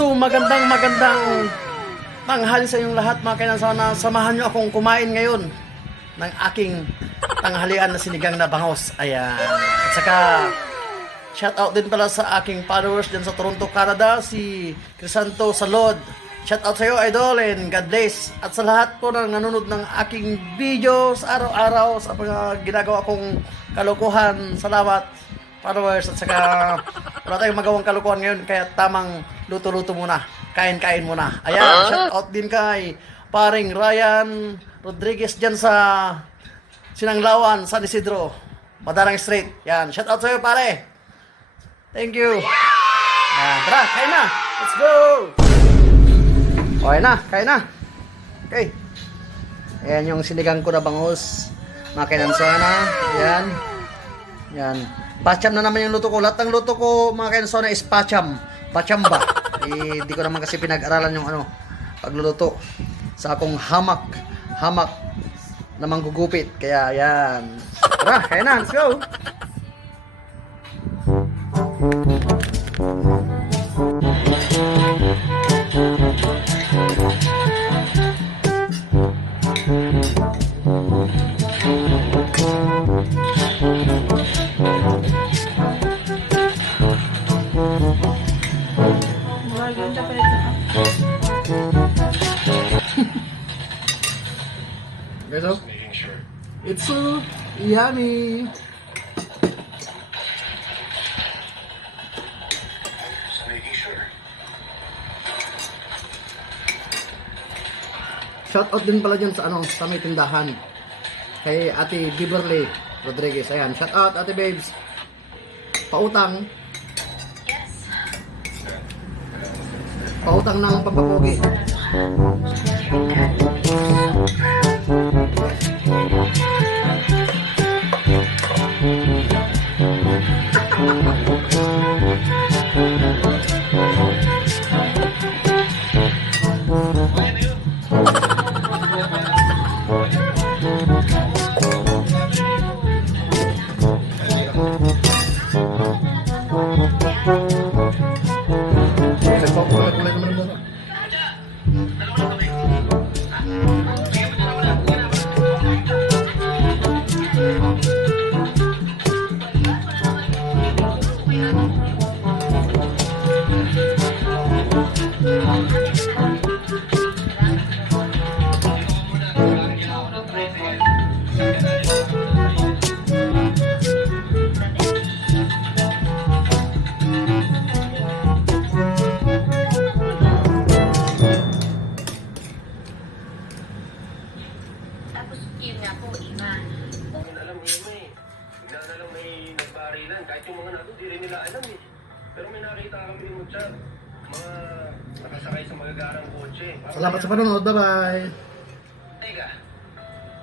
So magandang tanghali sa inyong lahat mga kainan. Sana samahan nyo akong kumain ngayon ng aking tanghalian na sinigang na bangos. Ayan. At saka shout out din pala sa aking followers dyan sa Toronto, Canada, si Crisanto Salod. Shout out sa iyo, idol, and God bless. At sa lahat po na nanonood ng aking videos araw-araw sa mga ginagawa kong kalokohan, salamat followers. At saka wala tayong magawang kalokohan ngayon, kaya tamang luto-luto muna, kain-kain muna. Ayan, shout out din kay paring Ryan Rodriguez dyan sa Sinanglawan, San Isidro, Madarang Street. Yan, shout out sa iyo, pare. Thank you. Yan, tara, kain na. Let's go. Okay na, kain na. Okay. Ayan yung sinigang ko na bangus. Makinan sana. Ayan. Yan. Pacham na naman yung luto ko. Lahat ng luto ko, mga kainsona, is pacham. Pacham ba? Hindi ko naman kasi pinag-aralan yung pagluluto sa akong hamak na manggugupit. Kaya, yan. Tara, kain na. Let's go. Guys, oh, it's so yummy. Shout out din pala dyan sa sa may tindahan kay Ate Beverly Rodriguez. Ayan, shout out Ate Babes. Pautang. Yes. Pautang ng pampapogi. Kahit yung mga nato, di rin nila alam eh. Pero may nakita kami ni Mutya, mga nakasakay sa mga garang kotse. Salamat sa panonood, bye-bye.